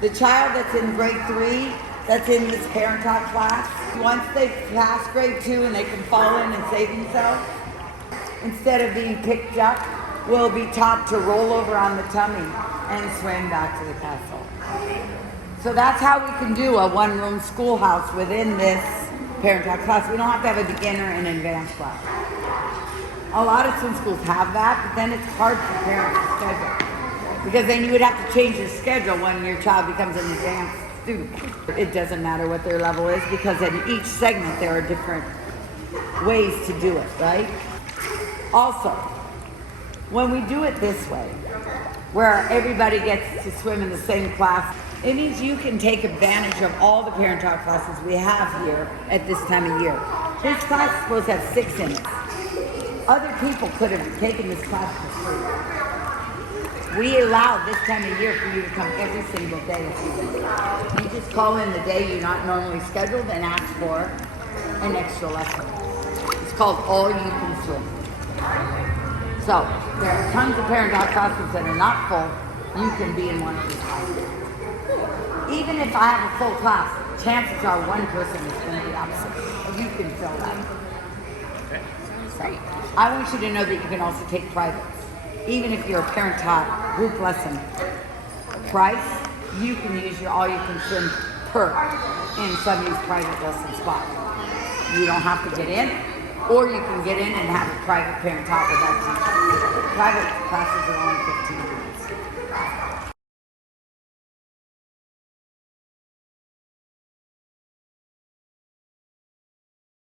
The child that's in grade 3, that's in this parent-taught class, once they pass grade 2 and they can fall in and save themselves, instead of being picked up, will be taught to roll over on the tummy and swim back to the castle. So that's how we can do a one-room schoolhouse within this parent-taught class. We don't have to have a beginner and advanced class. A lot of swim schools have that, but then it's hard for parents to schedule. Because then you would have to change your schedule when your child becomes an advanced student. It doesn't matter what their level is, because in each segment there are different ways to do it, right? Also, when we do it this way, where everybody gets to swim in the same class, it means you can take advantage of all the parent-taught classes we have here at this time of year. This class is supposed to have 6 in it. Other people could have taken this class for free. We allow this time of year for you to come every single day if you want. You just call in the day you're not normally scheduled and ask for an extra lesson. It's called All You Can Swim. So there are tons of parent-taught classes that are not full. You can be in one of these classes. Even if I have a full class, chances are one person is going to be absent. You can fill that. Okay. So, I want you to know that you can also take privates. Even if you're a parent-taught group lesson price, you can use your all you can swim per in some of these private lesson spots. You don't have to get in, or you can get in and have a private parent-taught without teacher. Private classes are only 15 minutes.